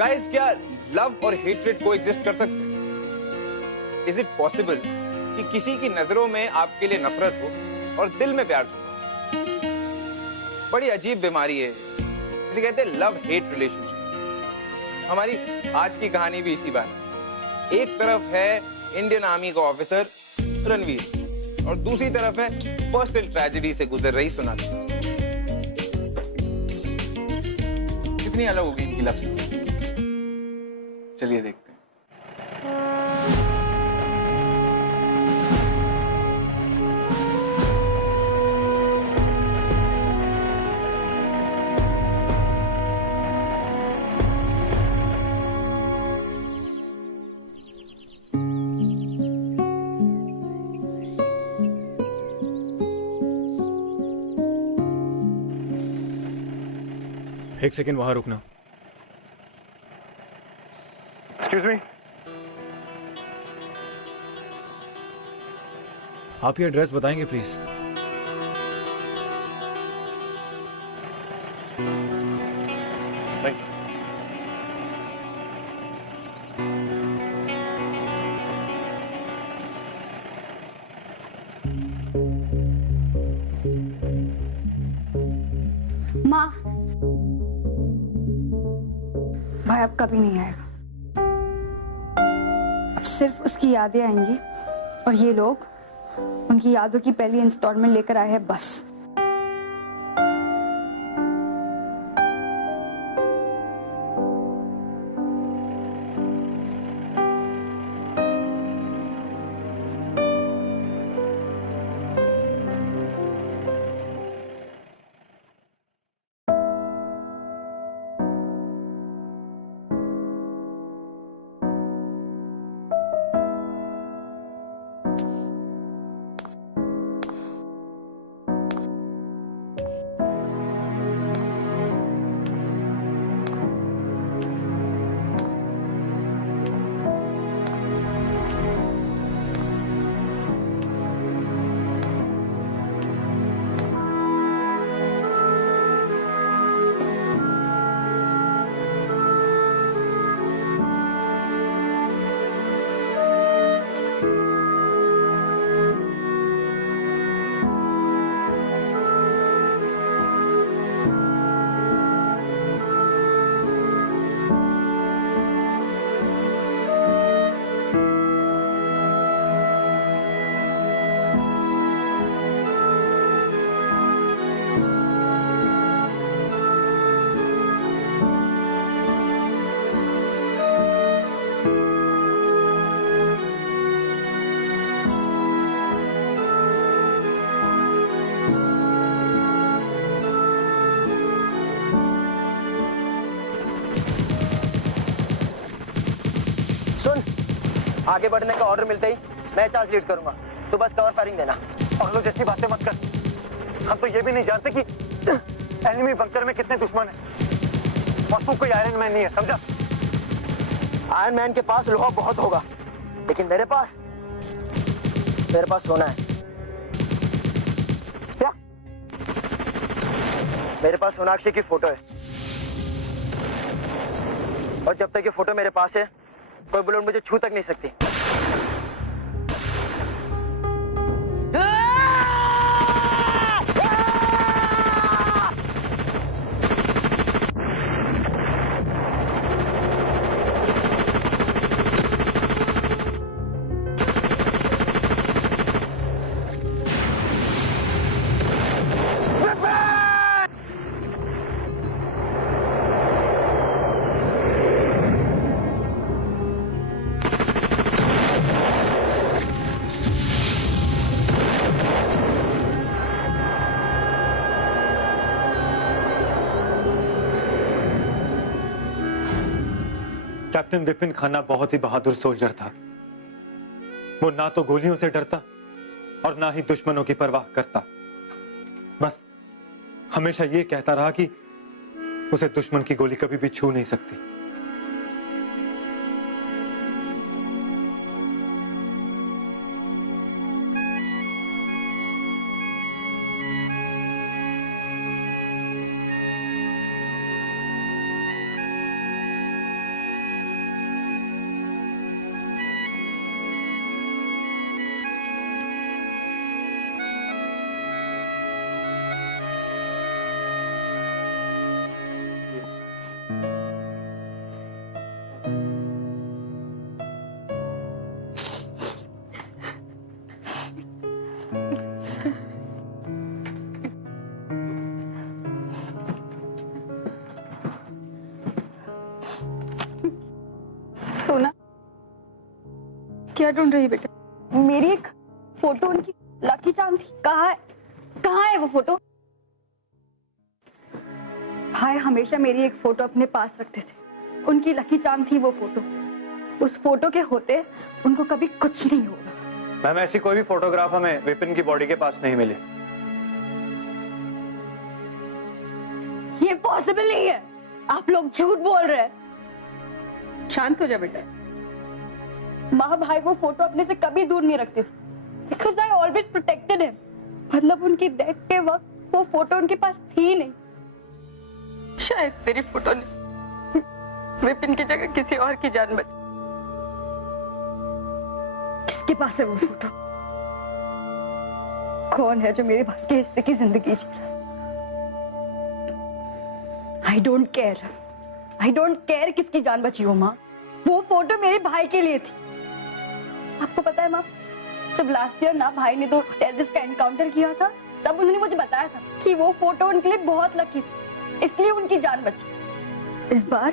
Guys, क्या love और hatred को एग्जिस्ट कर सकते हैं? इज इट पॉसिबल कि किसी की नजरों में आपके लिए नफरत हो और दिल में प्यार छुपा? बड़ी अजीब बीमारी है, इसे कहते हैं लव हेट रिलेशनशिप। हमारी आज की कहानी भी इसी बात है। एक तरफ है इंडियन आर्मी का ऑफिसर रणवीर और दूसरी तरफ है पर्सनल ट्रेजेडी से गुजर रही सोनाली। कितनी अलग होगी इनकी लव स्टोरी, चलिए देखते हैं। एक सेकेंड वहां रुकना। एक्सक्यूज मी, आप ये एड्रेस बताएंगे प्लीज? माँ, भाई अब कभी नहीं आएगा। अब सिर्फ उसकी यादें आएंगी और ये लोग उनकी यादों की पहली इंस्टॉलमेंट लेकर आए हैं बस। आगे बढ़ने का ऑर्डर मिलते ही मैं चार्ज लीड करूंगा, तो बस कवर फायरिंग देना। पागलों जैसी बातें मत कर। हम तो ये भी नहीं जानते कि एनिमी बंकर में कितने दुश्मन हैं। और तू कोई आयरन मैन नहीं है, समझा? आयरन मैन के पास लोहा बहुत होगा, लेकिन मेरे पास सोना है। क्या? मेरे पास सोनाक्षी की फोटो है, और जब तक ये फोटो मेरे पास है कोई बुलेट मुझे छू तक नहीं सकती। कैप्टन विपिन खन्ना बहुत ही बहादुर सोल्जर था। वो ना तो गोलियों से डरता और ना ही दुश्मनों की परवाह करता। बस हमेशा ये कहता रहा कि उसे दुश्मन की गोली कभी भी छू नहीं सकती। क्या ढूंढ रही है बेटा? मेरी एक फोटो उनकी लकी चार्म थी। कहाँ है वो फोटो? भाई हमेशा मेरी एक फोटो अपने पास रखते थे, उनकी लकी चार्म थी वो फोटो। उस फोटो के होते उनको कभी कुछ नहीं होगा। मैम ऐसी कोई भी फोटोग्राफ हमें विपिन की बॉडी के पास नहीं मिली। ये पॉसिबल नहीं है, आप लोग झूठ बोल रहे हैं। शांत हो जा बेटा। माँ भाई वो फोटो अपने से कभी दूर नहीं रखते थे, because I always protected him. मतलब उनकी डेथ के वक्त वो फोटो उनके पास थी नहीं। शायद तेरी फोटो ने विपिन की जगह किसी और की जान बची। किसके पास है वो फोटो? कौन है जो मेरे भाई के हिस्से की जिंदगी जी रहा? आई डोंट केयर किसकी जान बची हो माँ। वो फोटो मेरे भाई के लिए थी। आपको पता है माँ, जब लास्ट ईयर ना भाई ने तो टेररिस्ट का एनकाउंटर किया था, तब उन्होंने मुझे बताया था कि वो फोटो उनके लिए बहुत लकी थी, इसलिए उनकी जान बची। इस बार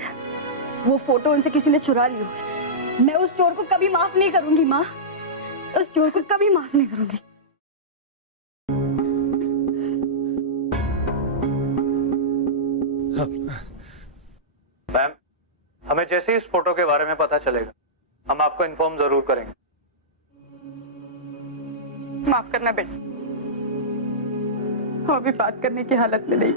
वो फोटो उनसे किसी ने चुरा ली होगी। मैं उस चोर को कभी माफ नहीं करूंगी माँ, उस चोर को कभी माफ नहीं करूंगी। मैम हमें जैसे ही इस फोटो के बारे में पता चलेगा हम आपको इन्फॉर्म जरूर करेंगे। माफ करना बेटा, वो अभी बात करने की हालत में नहीं।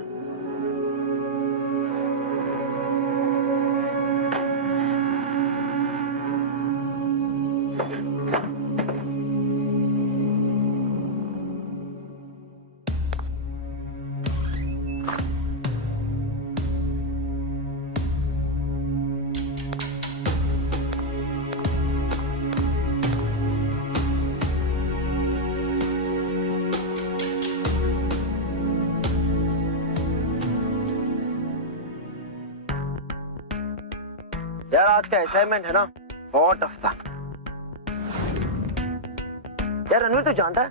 यार आज का असाइनमेंट है ना, बहुत टफ था। यार रणवीर तू जानता है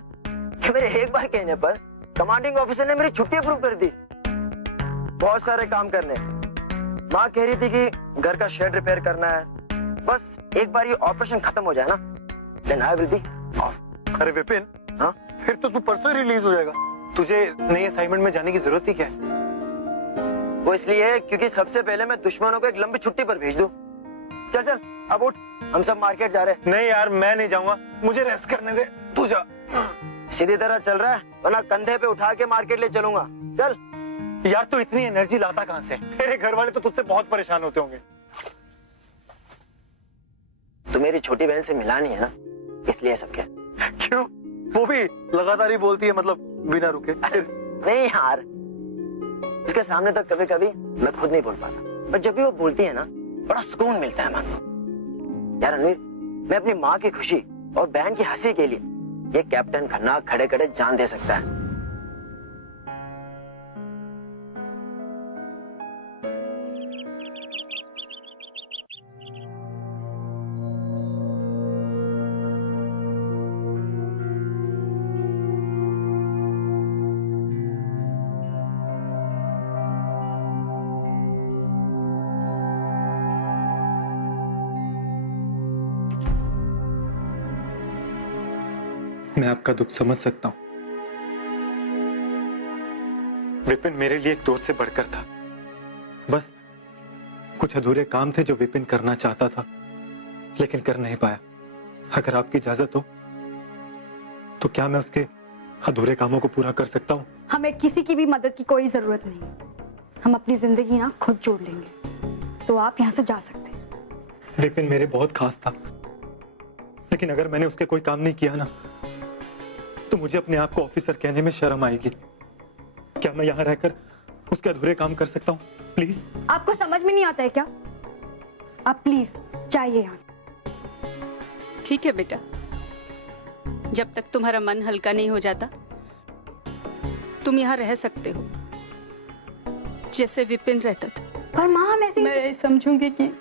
कि मेरे एक बार कहने पर कमांडिंग ऑफिसर ने मेरी छुट्टी अप्रूव कर दी। बहुत सारे काम करने। माँ कह रही थी कि घर का शेड रिपेयर करना है। बस एक बार ये ऑपरेशन खत्म हो जाए ना, then I will be off. अरे विपिन, हाँ फिर तो तू परसों रिलीज हो जाएगा। तुझे नई असाइनमेंट में जाने की जरूरत ही क्या है? वो इसलिए है क्योंकि सबसे पहले मैं दुश्मनों को एक लंबी छुट्टी पर भेज दूं। चल चल अब उठ, हम सब मार्केट जा रहे हैं। नहीं यार मैं नहीं जाऊंगा, मुझे रेस्ट करने दे, तू जा। सीधी तरह चल रहा है वरना कंधे पे उठा के मार्केट ले चलूंगा। चल। यार तू इतनी एनर्जी लाता कहां से? तेरे घर वाले तो तुझसे बहुत परेशान होते होंगे। तू मेरी छोटी बहन से मिला नहीं है ना, इसलिए सब क्या। क्यों? वो भी लगातार ही बोलती है, मतलब बिना रुके। नहीं यार, उसके सामने तो कभी कभी मैं खुद नहीं बोल पाता, पर जब भी वो बोलती है ना बड़ा सुकून मिलता है मन को। यार रणवीर, मैं अपनी माँ की खुशी और बहन की हंसी के लिए ये कैप्टन खन्ना खड़े खड़े जान दे सकता है। मैं आपका दुख समझ सकता हूं। विपिन मेरे लिए एक दोस्त से बढ़कर था। बस कुछ अधूरे काम थे जो विपिन करना चाहता था लेकिन कर नहीं पाया। अगर आपकी इजाजत हो तो क्या मैं उसके अधूरे कामों को पूरा कर सकता हूं? हमें किसी की भी मदद की कोई जरूरत नहीं। हम अपनी जिंदगी ना खुद जोड़ लेंगे, तो आप यहाँ से जा सकते हैं। विपिन मेरे बहुत खास था, लेकिन अगर मैंने उसके कोई काम नहीं किया ना तो मुझे अपने आप को ऑफिसर कहने में शर्म आएगी। क्या मैं यहाँ रहकर उसके अधूरे काम कर सकता हूँ? प्लीज। आपको समझ में नहीं आता है क्या? आप प्लीज जाइए यहाँ से। ठीक है बेटा, जब तक तुम्हारा मन हल्का नहीं हो जाता तुम यहाँ रह सकते हो जैसे विपिन रहता था। पर माँ हम ऐसे मैं समझूंगी कि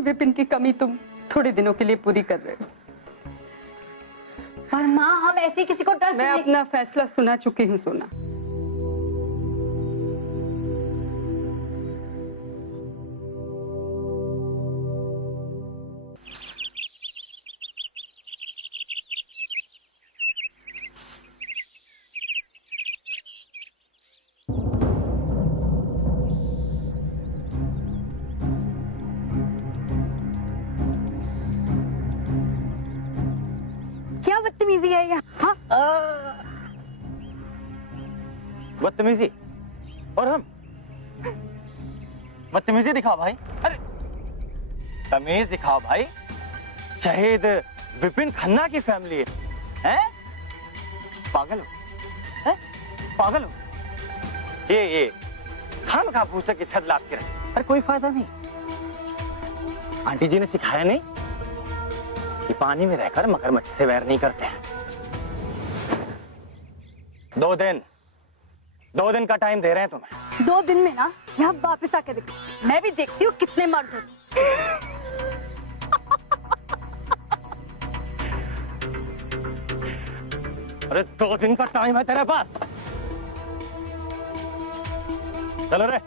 विपिन की कमी तुम थोड़े दिनों के लिए पूरी कर रहे हो। पर माँ हम ऐसे किसी को ट्रस्ट मैं नहीं। अपना फैसला सुना चुकी हूँ सोना। बदतमीजी, और हम बदतमीजी दिखाओ भाई। अरे तमीज दिखाओ भाई, शहीद विपिन खन्ना की फैमिली है, हैं? पागल हो, हैं? पागल हो। ये हम खा भूसे की छत लाद के रहे, अरे कोई फायदा नहीं। आंटी जी ने सिखाया नहीं कि पानी में रहकर मगरमच्छ से वैर नहीं करते हैं। 2 दिन का टाइम दे रहे हैं तुम्हें। 2 दिन में ना यहाँ वापस आके देखो, मैं भी देखती हूँ कितने मर्द होते। अरे 2 दिन का टाइम है तेरे पास, चलो रे।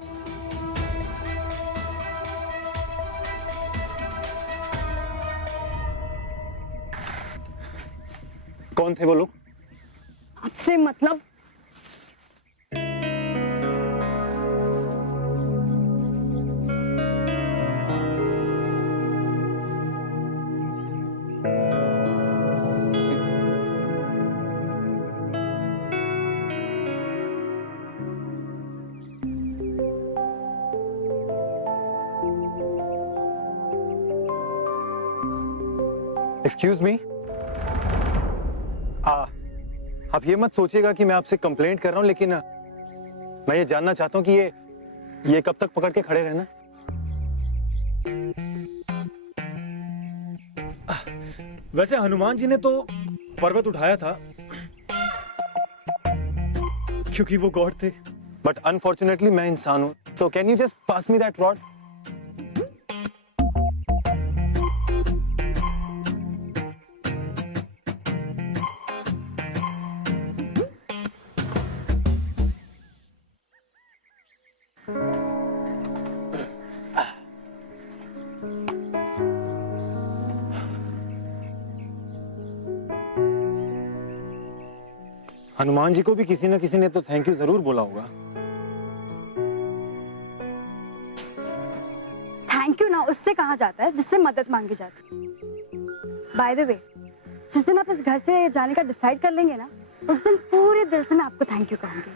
कौन थे वो लोग? आपसे मतलब? एक्सक्यूज मी, आप ये मत सोचिएगा कि मैं आपसे कंप्लेंट कर रहा हूं, लेकिन मैं ये जानना चाहता हूं कि ये कब तक पकड़ के खड़े रहना? वैसे हनुमान जी ने तो पर्वत उठाया था क्योंकि वो गॉड थे, बट अनफॉर्चुनेटली मैं इंसान हूं, so can you just pass me that rod? Hanuman ji को भी किसी न किसी ने तो थैंक यू जरूर बोला होगा। थैंक यू ना उससे कहा जाता है जिससे मदद मांगी जाती है। बाय द वे, जिस दिन आप इस घर से जाने का डिसाइड कर लेंगे ना, उस दिन पूरे दिल से मैं आपको थैंक यू कहूंगी।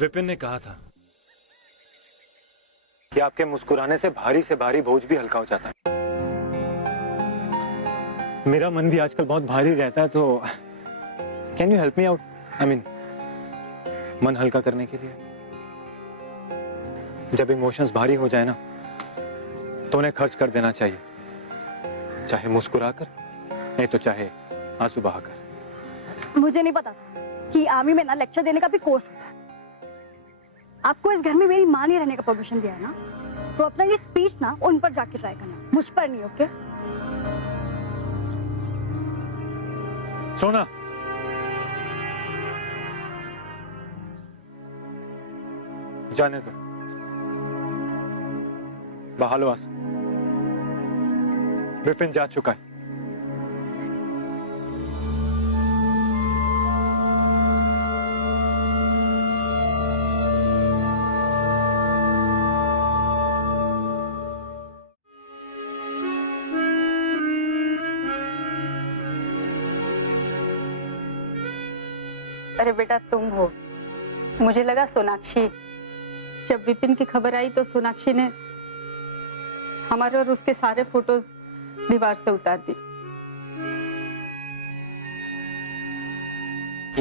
विपिन ने कहा था कि आपके मुस्कुराने से भारी बोझ भी हल्का हो जाता है। मेरा मन भी आजकल बहुत भारी रहता है, तो can you help me out? I mean मन हल्का करने के लिए। जब इमोशंस भारी हो जाए ना, तो उन्हें खर्च कर देना चाहिए, चाहे मुस्कुराकर, नहीं तो चाहे आंसू बहाकर। मुझे नहीं पता कि आर्मी में ना लेक्चर देने का भी कोर्स होता है। आपको इस घर में मेरी मां ने रहने का परमिशन दिया है ना, तो अपना ये स्पीच ना उन पर जाके ट्राई करना, मुझ पर नहीं। ओके? सोना, जाने दो, बहा लो आंसू। विपिन जा चुका है। अरे बेटा तुम हो, मुझे लगा सोनाक्षी। जब विपिन की खबर आई तो सोनाक्षी ने हमारे और उसके सारे फोटोज दीवार से उतार दी।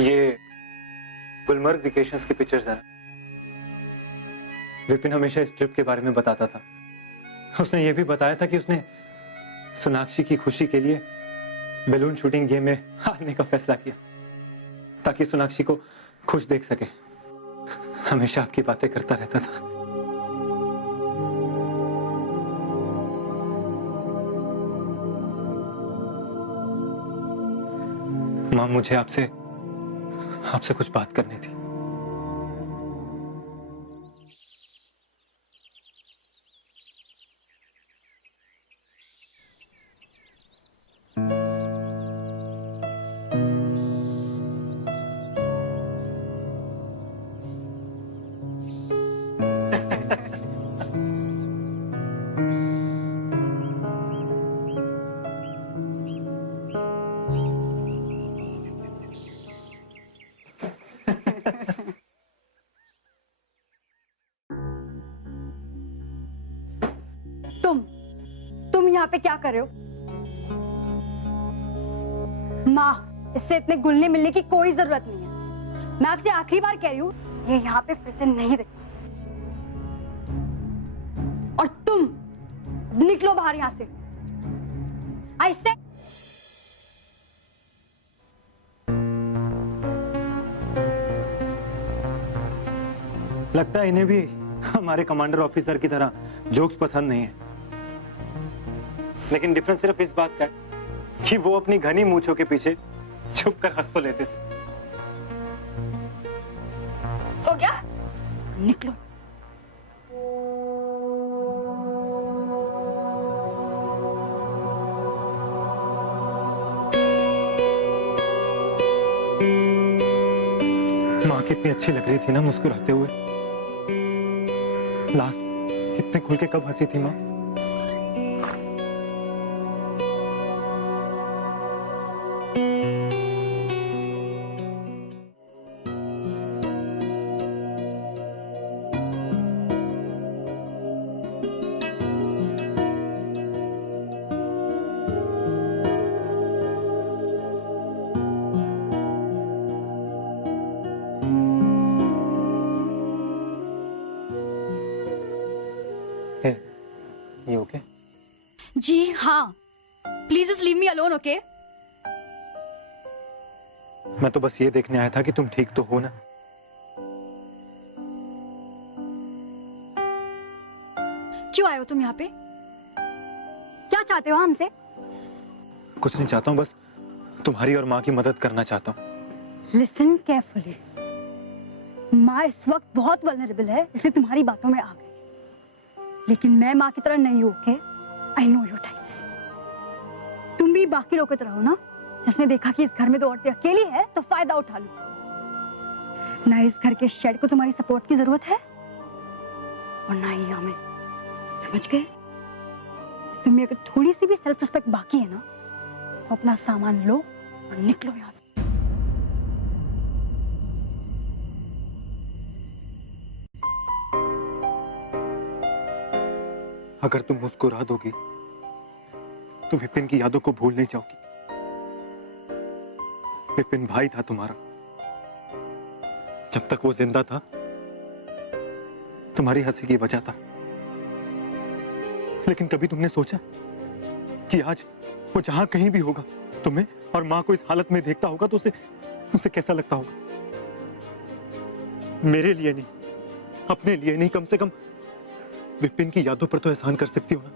ये गुलमर्ग वेकेशंस की पिक्चर्स हैं। विपिन हमेशा इस ट्रिप के बारे में बताता था। उसने ये भी बताया था कि उसने सोनाक्षी की खुशी के लिए बैलून शूटिंग गेम में हारने का फैसला किया, ताकि सोनाक्षी को खुश देख सके। हमेशा आपकी बातें करता रहता था। मां, मुझे आपसे कुछ बात करनी थी। यहाँ पे क्या कर रहे हो? माँ, इससे इतने घुलने मिलने की कोई जरूरत नहीं है। मैं आपसे आखिरी बार कह रही हूँ, ये यहाँ पे फिर से नहीं रहे। और तुम निकलो बाहर यहाँ से। आई से लगता है इन्हें भी हमारे कमांडर ऑफिसर की तरह जोक्स पसंद नहीं है। लेकिन डिफरेंस सिर्फ इस बात का है कि वो अपनी घनी मूंछों के पीछे छुप कर हंस तो लेते थे। हो गया, निकलो। माँ कितनी अच्छी लग रही थी ना मुस्कुराते हुए। लास्ट कितने खुल के कब हंसी थी माँ। ये ओके? जी हाँ, please just leave me alone, okay? मैं तो बस ये देखने आया था कि तुम ठीक तो हो ना। क्यों आए हो तुम यहाँ पे? क्या चाहते हो हमसे? कुछ नहीं चाहता हूँ, बस तुम्हारी और माँ की मदद करना चाहता हूँ। Listen carefully. माँ इस वक्त बहुत वल्नरेबल है, इसलिए तुम्हारी बातों में आ गई। लेकिन मैं माँ की तरह नहीं हूँ, okay? I know your types. तुम भी बाकी लोगों की तरह हो ना, जिसने देखा कि इस घर में दो औरतें अकेली है तो फायदा उठा लो। ना इस घर के शेड को तुम्हारी सपोर्ट की जरूरत है और ना ही हमें, समझ गए? तुम्हें अगर थोड़ी सी भी सेल्फ रिस्पेक्ट बाकी है ना, तो अपना सामान लो और निकलो यहाँ से। अगर तुम मुस्कुरा दोगी तो विपिन की यादों को भूल नहीं जाओगी। विपिन भाई था तुम्हारा। जब तक वो जिंदा था तुम्हारी हंसी की वजह था। लेकिन कभी तुमने सोचा कि आज वो जहां कहीं भी होगा, तुम्हें और मां को इस हालत में देखता होगा तो उसे कैसा लगता होगा? मेरे लिए नहीं, अपने लिए नहीं, कम से कम विपिन की यादों पर तो एहसान कर सकती हो ना।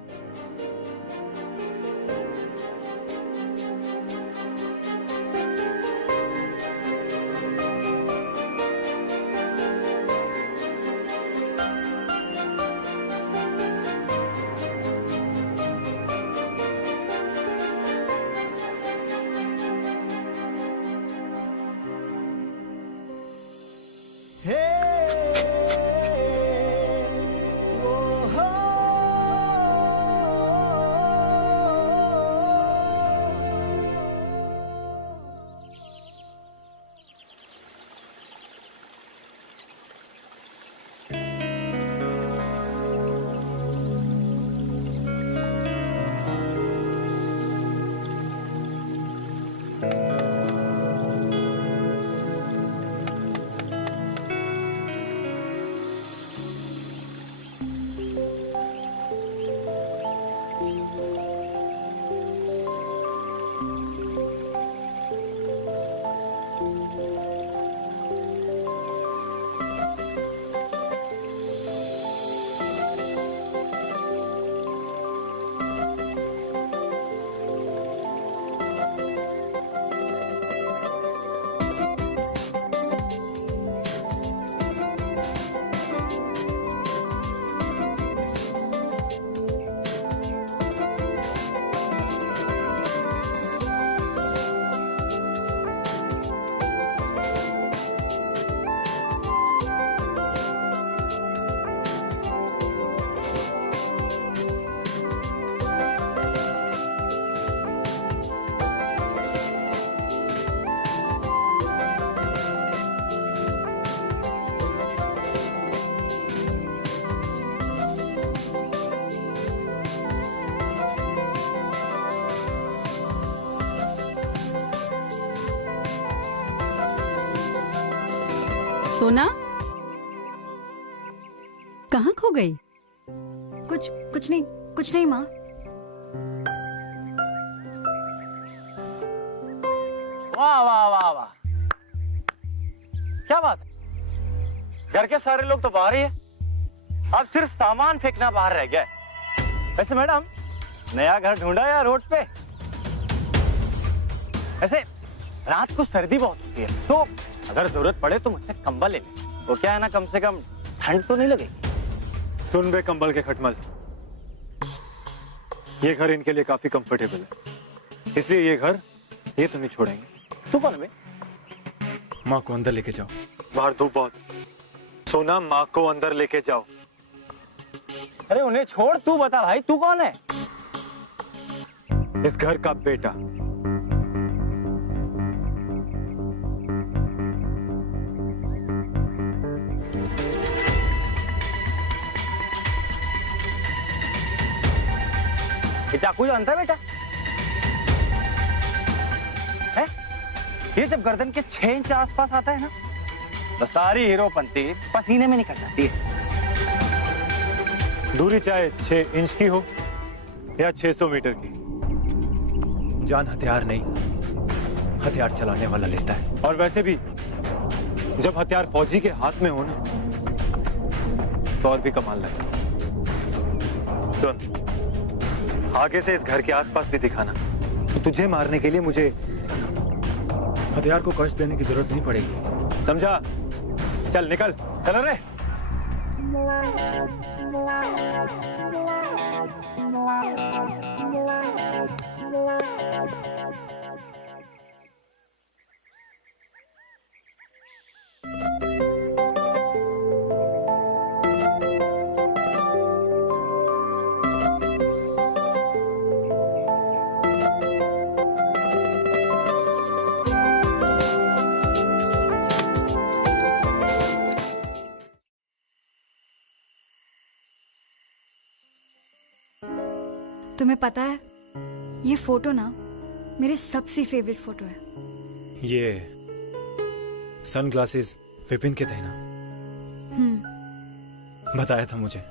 सोना कहाँ खो गई? कुछ नहीं माँ। वाह वाह वाह वाह, क्या बात है, घर के सारे लोग तो बाहर ही है, अब सिर्फ सामान फेंकना बाहर रह गया है। वैसे मैडम, नया घर ढूंढा या रोड पे? वैसे रात को सर्दी बहुत होती है, तो अगर जरूरत पड़े तो मुझसे कंबल ले ले, वो क्या है ना, कम से कम ठंड तो नहीं लगेगी। सुन बे कंबल के खटमल, ये घर इनके लिए काफी कंफर्टेबल है, इसलिए ये घर ये तो नहीं छोड़ेंगे। तू कौन है बे? माँ को अंदर लेके जाओ। बाहर धूप बहुत। सोना, माँ को अंदर लेके जाओ। अरे उन्हें छोड़, तू बता भाई, तू कौन है? इस घर का बेटा। ये चाकू जानता है बेटा? है? ये जब गर्दन के 6 इंच आसपास आता है ना, तो सारी हीरोपंती पसीने में निकल जाती है। दूरी चाहे 6 इंच की हो या 600 मीटर की, जान हथियार नहीं, हथियार चलाने वाला लेता है। और वैसे भी जब हथियार फौजी के हाथ में हो ना, तो और भी कमाल लगे। सुन, आगे से इस घर के आसपास भी दिखाना, तो तुझे मारने के लिए मुझे हथियार को कष्ट देने की जरूरत नहीं पड़ेगी, समझा? चल निकल, चलो रे। तुम्हें पता है, ये फोटो ना मेरे सबसे फेवरेट फोटो है। ये सनग्लासेस विपिन के थे ना? बताया था मुझे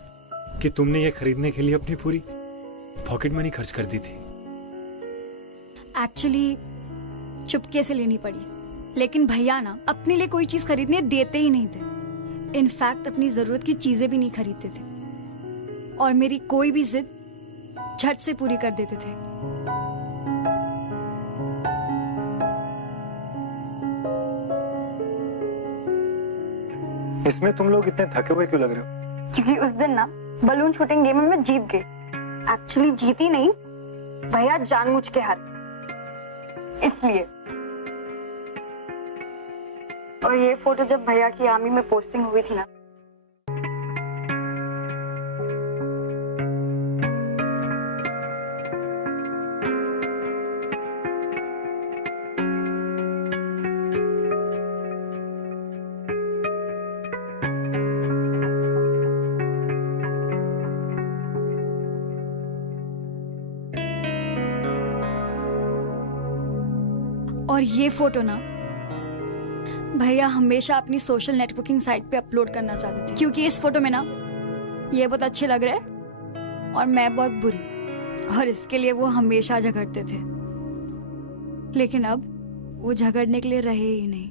कि तुमने ये खरीदने के लिए अपनी पूरी पॉकेट मनी खर्च कर दी थी। एक्चुअली चुपके से लेनी पड़ी, लेकिन भैया ना अपने लिए कोई चीज खरीदने देते ही नहीं थे। इनफैक्ट अपनी जरूरत की चीजें भी नहीं खरीदते थे, और मेरी कोई भी जिद झट से पूरी कर देते थे। इसमें तुम लोग इतने थके हुए क्यों लग रहे हो? क्योंकि उस दिन ना बलून शूटिंग गेम में मैं जीत गई। एक्चुअली जीती नहीं, भैया जानबूझ के हार, इसलिए। और ये फोटो जब भैया की आर्मी में पोस्टिंग हुई थी ना, और ये फोटो ना भैया हमेशा अपनी सोशल नेटवर्किंग साइट पे अपलोड करना चाहते थे, क्योंकि इस फोटो में ना ये बहुत अच्छे लग रहे हैं और मैं बहुत बुरी, और इसके लिए वो हमेशा झगड़ते थे। लेकिन अब वो झगड़ने के लिए रहे ही नहीं।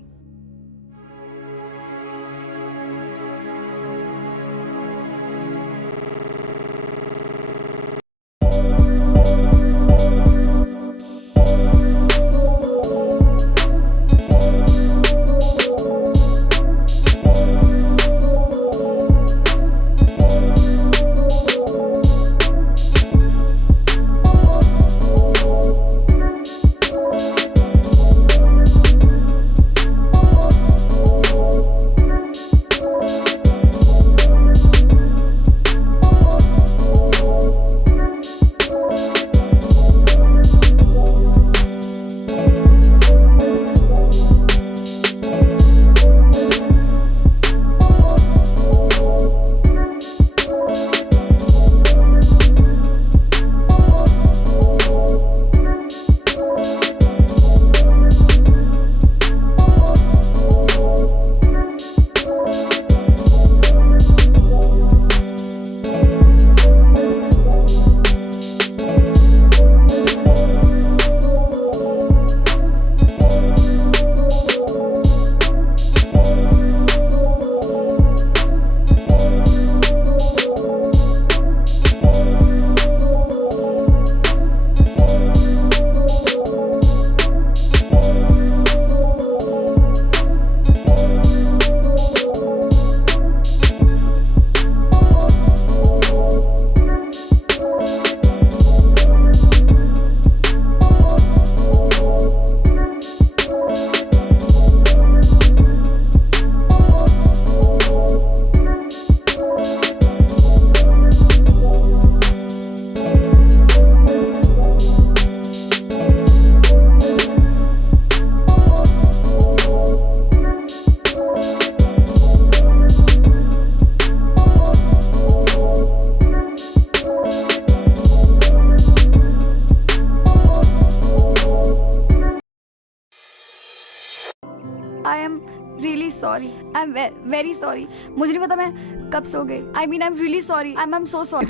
Sorry, I am very sorry. मुझे नहीं पता मैं कब सो गई। I mean I am really sorry, I am so sorry.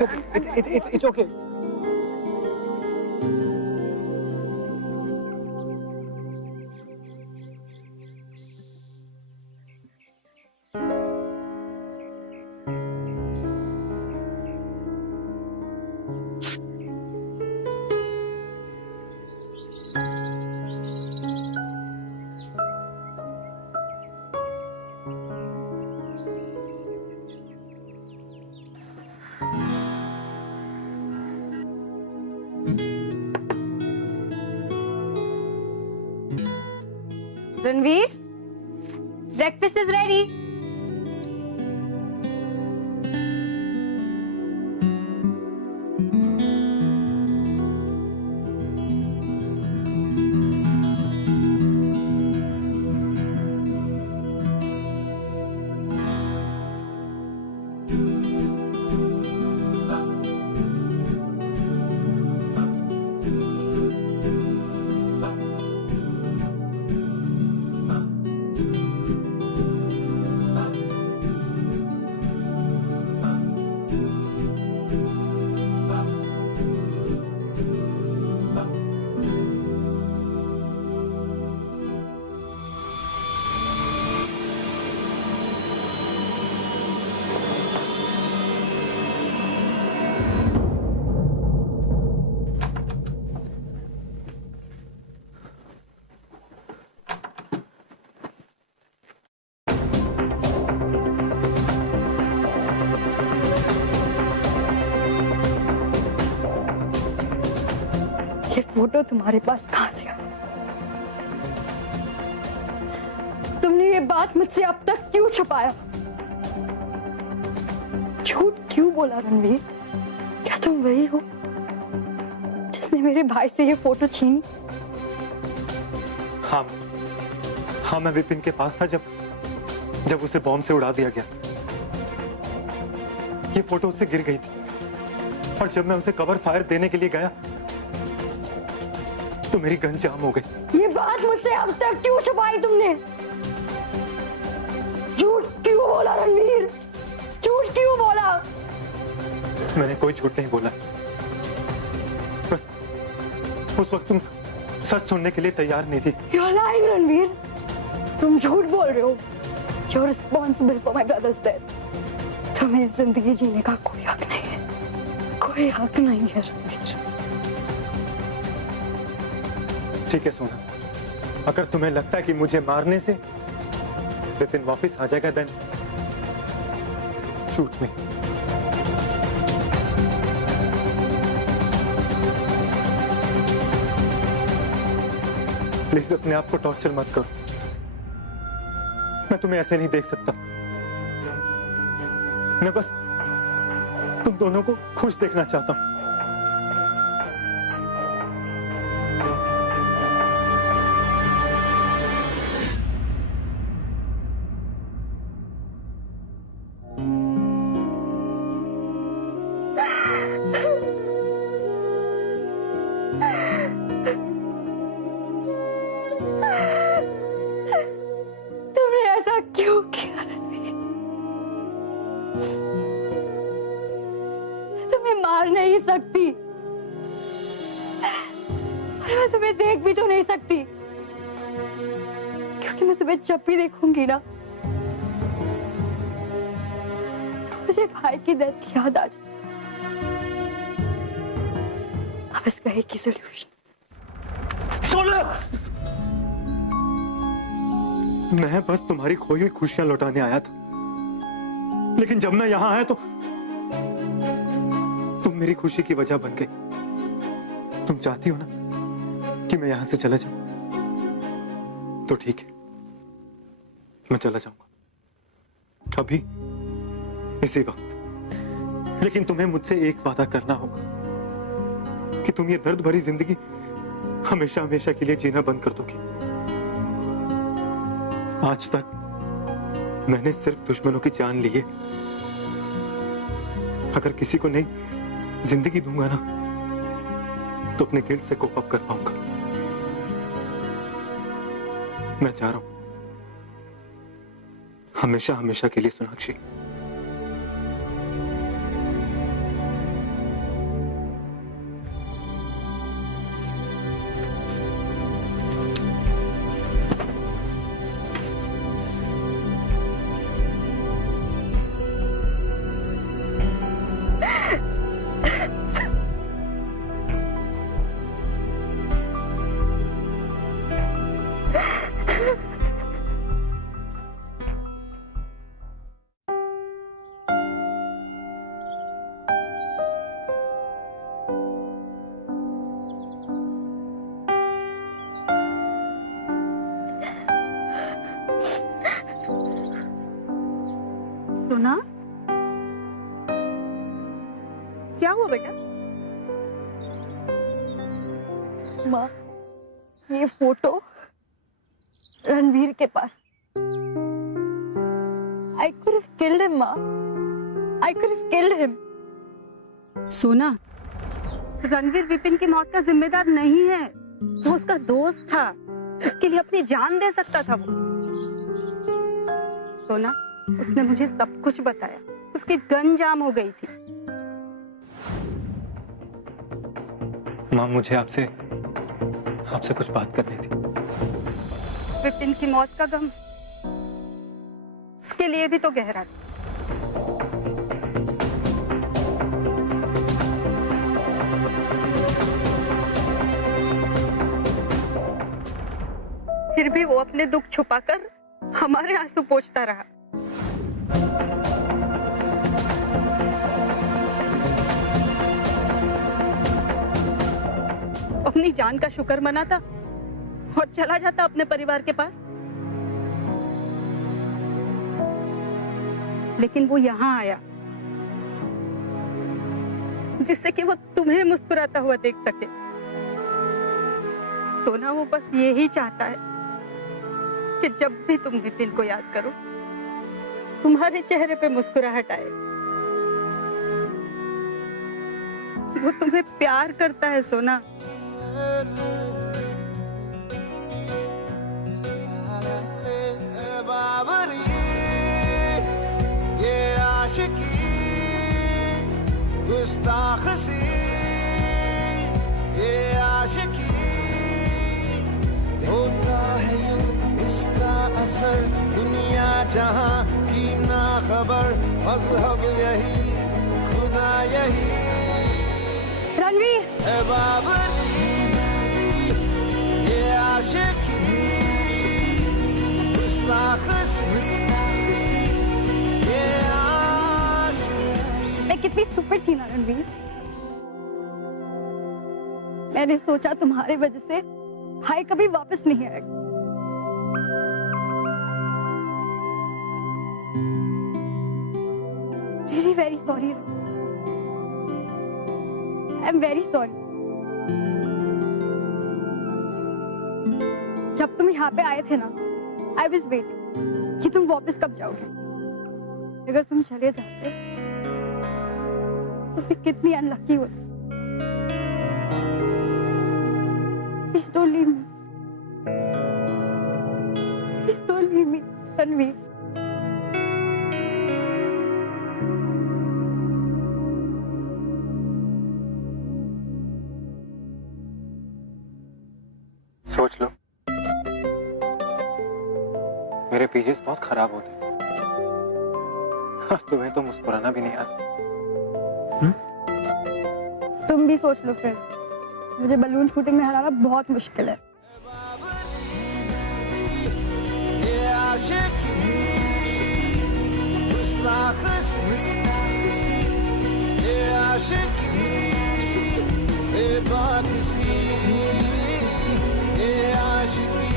It's okay. Ranveer, breakfast is ready. ये फोटो तुम्हारे पास कहां से आई? तुमने ये बात मुझसे अब तक क्यों छुपाया? झूठ क्यों बोला रणवीर? क्या तुम वही हो जिसने मेरे भाई से ये फोटो छीनी? हाँ, मैं विपिन के पास था जब उसे बॉम्ब से उड़ा दिया गया। ये फोटो उससे गिर गई थी और जब मैं उसे कवर फायर देने के लिए गया तो मेरी गन जाम हो गई। ये बात मुझसे अब तक क्यों छुपाई तुमने? झूठ क्यों बोला रणवीर? झूठ क्यों बोला? मैंने कोई झूठ नहीं बोला, बस उस वक्त तुम सच सुनने के लिए तैयार नहीं थी। You're lying, Ranveer. तुम झूठ बोल रहे हो। You're responsible for my brother's death. तुम्हें जिंदगी जीने का कोई हक नहीं है, कोई हक नहीं है रणवीर। ठीक है सोना, अगर तुम्हें लगता है कि मुझे मारने से विपिन वापस आ जाएगा देन शूट मी। प्लीज अपने आप को टॉर्चर मत करो, मैं तुम्हें ऐसे नहीं देख सकता। मैं बस तुम दोनों को खुश देखना चाहता हूं। तुमने ऐसा क्यों किया रणवीर? मैं तुम्हें मार नहीं सकती और मैं तुम्हें देख भी तो नहीं सकती, क्योंकि मैं तुम्हें जब भी देखूंगी ना तो मुझे भाई की डेथ की याद आ जाए। अब इसका एक ही सोल्यूशन। सोना, मैं बस तुम्हारी खोई हुई खुशियां लौटाने आया था, लेकिन जब मैं यहां आया तो तुम मेरी खुशी की वजह बन गई। तुम चाहती हो ना कि मैं यहां से चला जाऊं, तो ठीक है, मैं चला जाऊंगा अभी इसी वक्त। लेकिन तुम्हें मुझसे एक वादा करना होगा कि तुम ये दर्द भरी जिंदगी हमेशा हमेशा के लिए जीना बंद कर दोगी। आज तक मैंने सिर्फ दुश्मनों की जान ली है। अगर किसी को नई जिंदगी दूंगा ना तो अपने गिल्ट से कोप अप कर पाऊंगा। मैं जा रहा हूं, हमेशा हमेशा के लिए सोनाक्षी। सोना, क्या हुआ बेटा? माँ, ये फोटो रणवीर के पास। I could have killed him, माँ। I could have killed him। सोना, रणवीर विपिन की मौत का जिम्मेदार नहीं है। वो उसका दोस्त था, उसके लिए अपनी जान दे सकता था वो। सोना, उसने मुझे सब कुछ बताया। उसकी गन जाम हो गई थी। माँ, मुझे आपसे कुछ बात करनी थी। विपिन की मौत का गम उसके लिए भी तो गहरा था। फिर भी वो अपने दुख छुपाकर हमारे आंसू पोंछता रहा। अपनी जान का शुक्र मनाता और चला जाता अपने परिवार के पास। लेकिन वो यहाँ आया जिससे कि वो तुम्हें मुस्कुराता हुआ देख सके। सोना, वो बस यही चाहता है कि जब भी तुम विपिन को याद करो, तुम्हारे चेहरे पे मुस्कुराहट आए। वो तुम्हें प्यार करता है सोना। बाबरी ये आशिकी गुस्ताख सी ये आशिकी होता है यूं इसका असर दुनिया जहां की ना खबर मजहब यही खुदा यही रणवीर, है बाबरी ये आशिकी मैं कितनी स्टूपिड थी ना रणवीर। मैंने सोचा तुम्हारे वजह से भाई कभी वापस नहीं आएगा। Really very sorry। I'm very sorry। जब तुम यहाँ पे आए थे ना, I was waiting कि तुम वापस कब जाओगे। अगर तुम चले जाते तो फिर कितनी अनलकी होती। Please don't leave me। Please don't leave me, Ranveer. सोच लो, मेरे पेजेस बहुत खराब होते हैं। तुम्हें तो मुस्कुराना भी नहीं आता। तुम भी सोच लो फिर। मुझे बलून शूटिंग में हराना बहुत मुश्किल है। ये आशिकी ये आशिकी बेबाकी ये आशिकी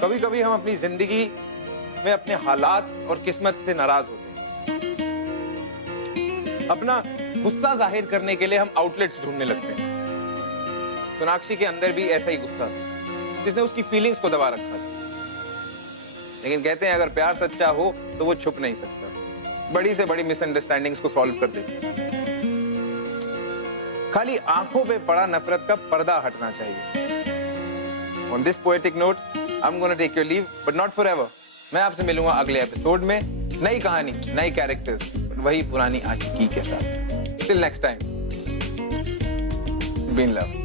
कभी कभी हम अपनी जिंदगी में अपने हालात और किस्मत से नाराज होते हैं। अपना गुस्सा जाहिर करने के लिए हम आउटलेट्स ढूंढने लगते हैं। सोनाक्षी के अंदर भी ऐसा ही गुस्सा था जिसने उसकी फीलिंग्स को दबा रखा था। लेकिन कहते हैं अगर प्यार सच्चा हो तो वो छुप नहीं सकता। बड़ी से बड़ी मिसअंडरस्टैंडिंग्स को सॉल्व कर देती है। खाली आंखों पे पड़ा नफरत का पर्दा हटना चाहिए। On this poetic note I am gonna take your leave, but not forever. मैं आपसे मिलूंगा अगले एपिसोड में, नई कहानी, नई कैरेक्टर्स, वही पुरानी आशिकी के साथ। Till next time, be in love.